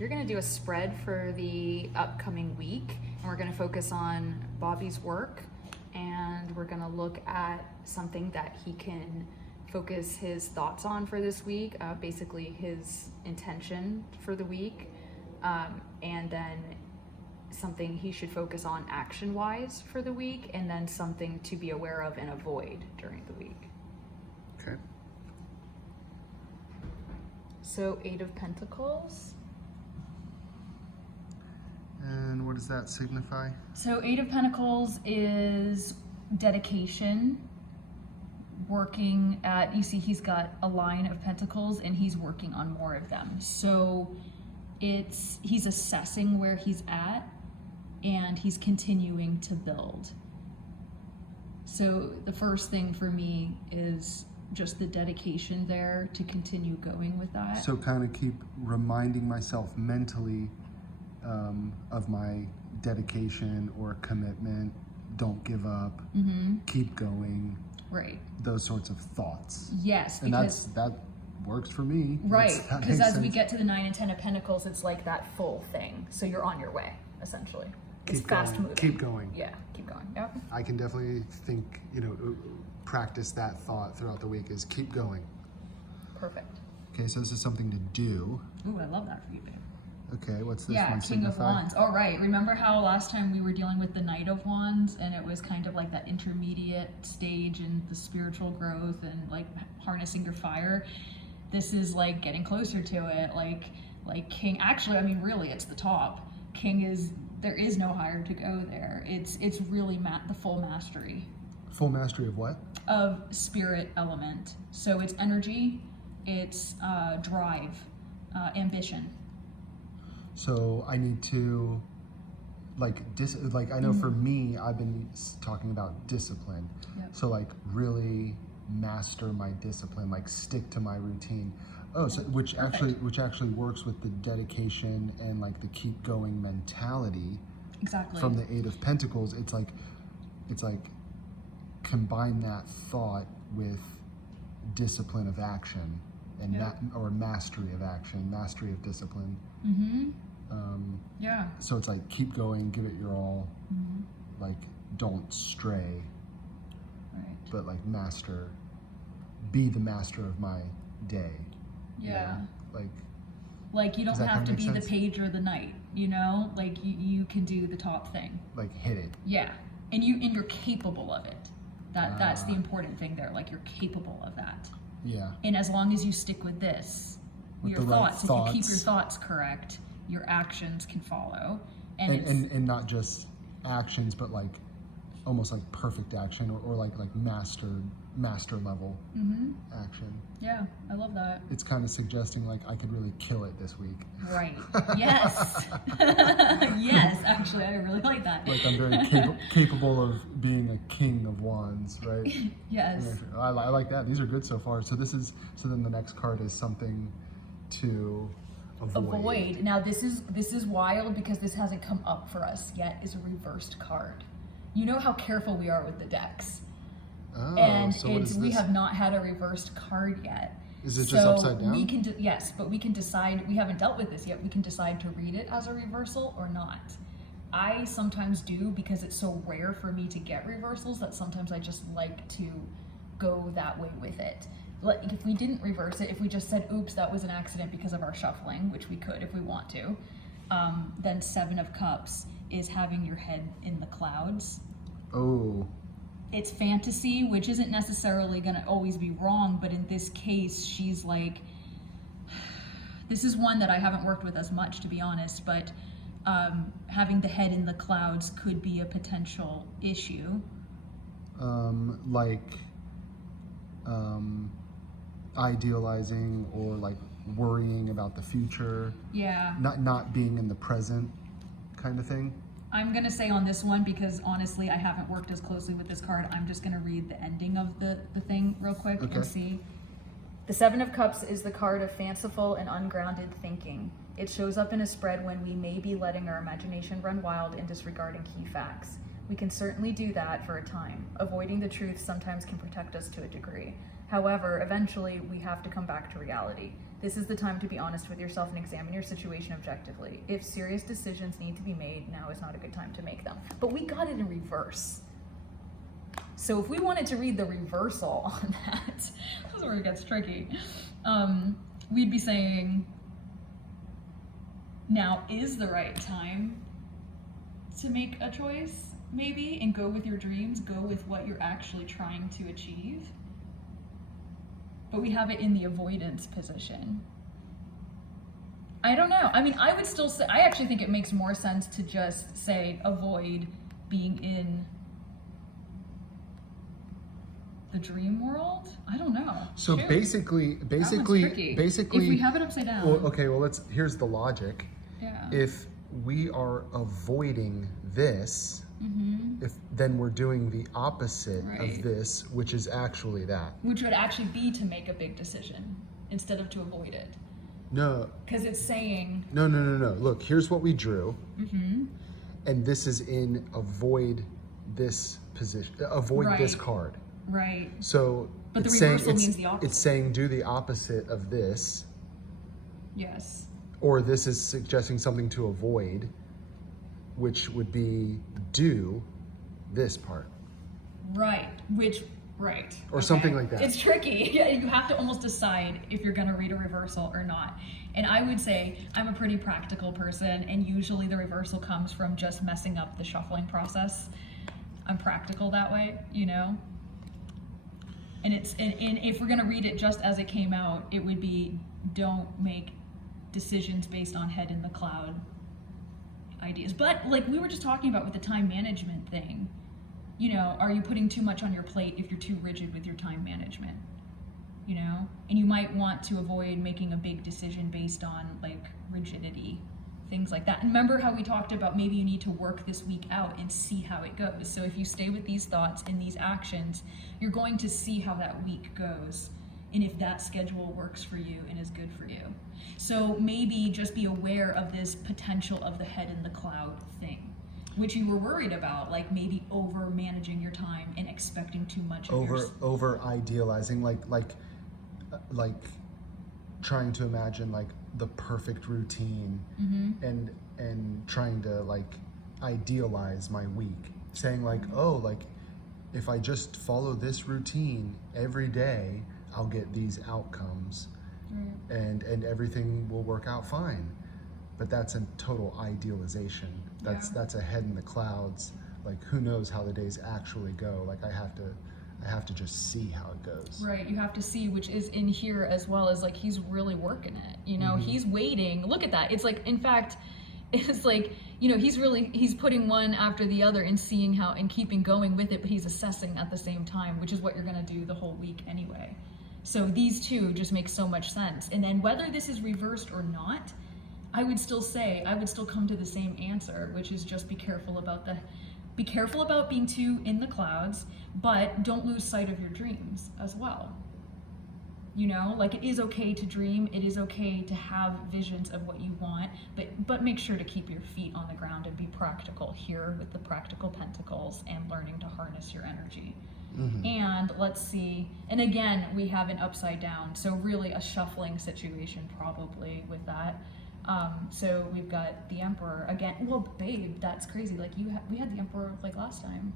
You're going to do a spread for the upcoming week, and we're going to focus on Bobby's work, and we're going to look at something that he can focus his thoughts on for this week, basically his intention for the week, and then something he should focus on action-wise for the week, and then something to be aware of and avoid during the week. Okay. So 8 of Pentacles. And what does that signify? So 8 of Pentacles is dedication, working at, you see he's got a line of pentacles and he's working on more of them. So he's assessing where he's at and he's continuing to build. So the first thing for me is just the dedication there to continue going with that. So kind of keep reminding myself mentally of my dedication or commitment, don't give up, keep going. Right. Those sorts of thoughts. Yes, and because that works for me. Right, That because makes as we sense. get to the 9 and 10 of Pentacles, it's like that full thing. So you're on your way, essentially. It's fast moving. Keep going. Yeah, keep going. Yep. I can definitely think, practice that thought throughout the week is keep going. Perfect. Okay, so this is something to do. Ooh, I love that for you, babe. Okay, what's this Yeah, one King of signify? Wands. All right, remember how last time we were dealing with the Knight of Wands and it was kind of like that intermediate stage in the spiritual growth and like harnessing your fire? This is like getting closer to it, like King. Actually, I mean, really, it's the top. King is, there is no higher to go there. It's really the full mastery. Full mastery of what? Of spirit element. So it's energy, it's drive, ambition. So I need to, I know for me, I've been talking about discipline. Yep. So really master my discipline, stick to my routine. Oh, so which actually works with the dedication and the keep going mentality. Exactly. From the 8 of Pentacles, it's like combine that thought with discipline of action and or mastery of action, mastery of discipline. Yeah. So it's keep going, give it your all, don't stray, Right. but be the master of my day. Yeah. Like you don't that have to kinda be make the sense? page or the knight, you can do the top thing. hit it. Yeah. And you're capable of it. That's the important thing there. You're capable of that. Yeah. And as long as you stick with this, With your the right thoughts, if you keep your thoughts. thoughts correct, your actions can follow. And And not just actions, but almost perfect action or master level action. yeah, I love that. It's kind of suggesting I could really kill it this week. Right. Yes. Yes, actually, I really like that. I'm very capable of being a king of wands, right? Yes. I like that. These are good so far. So then the next card is something to avoid. Now this is wild because this hasn't come up for us yet. Is a reversed card. You know how careful we are with the decks, Oh, and so what is we this? have not had a reversed card yet. Is it just upside down? We can yes, but we can decide. We haven't dealt with this yet. We can decide to read it as a reversal or not. I sometimes do because it's so rare for me to get reversals that sometimes I just like to go that way with it. If we didn't reverse it, if we just said, oops, that was an accident because of our shuffling, which we could if we want to, then 7 of Cups is having your head in the clouds. Oh. It's fantasy, which isn't necessarily going to always be wrong, but in this case, she's this is one that I haven't worked with as much, to be honest, but having the head in the clouds could be a potential issue. Idealizing or worrying about the future. Yeah. Not being in the present kind of thing. I'm going to say on this one, because honestly, I haven't worked as closely with this card, I'm just going to read the ending of the thing real quick and see. The 7 of Cups is the card of fanciful and ungrounded thinking. It shows up in a spread when we may be letting our imagination run wild and disregarding key facts. We can certainly do that for a time. Avoiding the truth sometimes can protect us to a degree. However, eventually we have to come back to reality. This is the time to be honest with yourself and examine your situation objectively. If serious decisions need to be made, now is not a good time to make them. But we got it in reverse. So if we wanted to read the reversal on that, this is where it gets tricky. We'd be saying, now is the right time to make a choice, maybe, and go with your dreams, go with what you're actually trying to achieve. But we have it in the avoidance position. I don't know. I mean, I would still say, I actually think it makes more sense to just say avoid being in the dream world. I don't know. So Shoot. basically, If we have it upside down. well, okay, well, here's the logic. Yeah. If we are avoiding this, then we're doing the opposite Right. of this, which is actually that. Which would actually be to make a big decision instead of to avoid it. No, Because it's saying, no. Look, here's what we drew. And this is in avoid this position, avoid this Right. card. right, So But the it's saying, reversal means the opposite. It's saying do the opposite of this, yes, or this is suggesting something to avoid, which would be do this part. right, right. Or something like that. It's tricky. Yeah, you have to almost decide if you're gonna read a reversal or not. And I would say I'm a pretty practical person, and usually the reversal comes from just messing up the shuffling process. I'm practical that way, you know? And if we're gonna read it just as it came out, it would be don't make decisions based on head in the cloud ideas. But like we were just talking about with the time management thing, you know, are you putting too much on your plate if you're too rigid with your time management? You know? And you might want to avoid making a big decision based on like rigidity, things like that. And remember how we talked about maybe you need to work this week out and see how it goes. So if you stay with these thoughts and these actions, you're going to see how that week goes and if that schedule works for you and is good for you. So maybe just be aware of this potential of the head in the cloud thing, which you were worried about, like maybe over managing your time and expecting too much of Over idealizing, like trying to imagine like the perfect routine, and trying to like idealize my week, saying like, oh, like if I just follow this routine every day, I'll get these outcomes, and everything will work out fine. But that's a total idealization. That's a head in the clouds. Like who knows how the days actually go? Like I have to just see how it goes. Right, you have to see, which is in here as well as like he's really working it. You know, he's waiting. Look at that. It's like, in fact, it's like, you know, he's putting one after the other and seeing how and keeping going with it, but he's assessing at the same time, which is what you're gonna do the whole week anyway. So these two just make so much sense. And then whether this is reversed or not, I would still come to the same answer, which is just be careful about being too in the clouds, but don't lose sight of your dreams as well. You know, like it is okay to dream, it is okay to have visions of what you want, but make sure to keep your feet on the ground and be practical here with the practical pentacles and learning to harness your energy. And let's see, and again, we have an upside down, so really a shuffling situation probably with that. So we've got the Emperor again. Well, babe, that's crazy. Like we had the Emperor like last time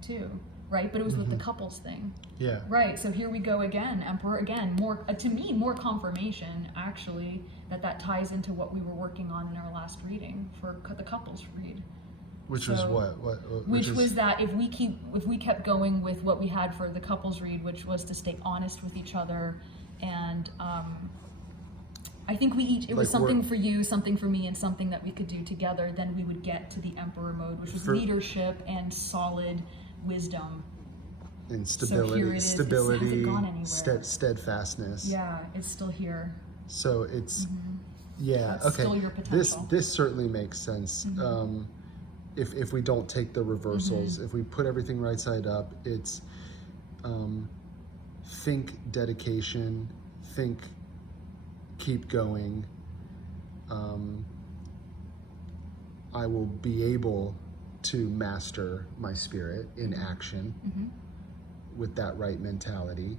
too, right? But it was with the couples thing. Yeah. Right. So here we go again, Emperor again. More to me, more confirmation actually that ties into what we were working on in our last reading for the couples read. Which was what? Which was that if we kept going with what we had for the couples read, which was to stay honest with each other, and I think it was something for you, something for me, and something that we could do together. Then we would get to the Emperor mode, which was leadership and solid wisdom. And So here it is. It hasn't gone anywhere. Steadfastness. Yeah, it's still here. So it's yeah, That's okay. still your potential. This certainly makes sense. If we don't take the reversals, if we put everything right side up, it's think dedication, think keep going. I will be able to master my spirit in action with that right mentality.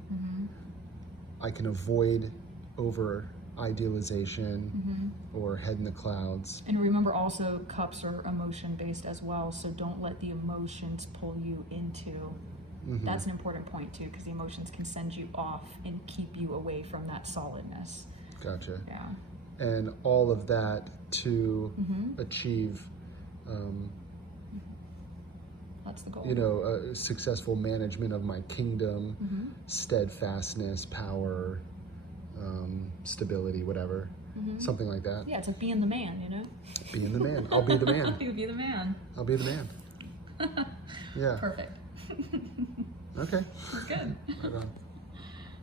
I can avoid over idealization or head in the clouds. And remember also, cups are emotion based as well, so don't let the emotions pull you into. That's an important point too, because the emotions can send you off and keep you away from that solidness. Gotcha. Yeah. And all of that to achieve, That's the goal. you know, a successful management of my kingdom, steadfastness, power, stability, whatever, something like that. Yeah, it's like being the man, you know? Being the man. I'll be the man. You be the man. I'll be the man. Yeah. Perfect. Okay. We're good. Right on.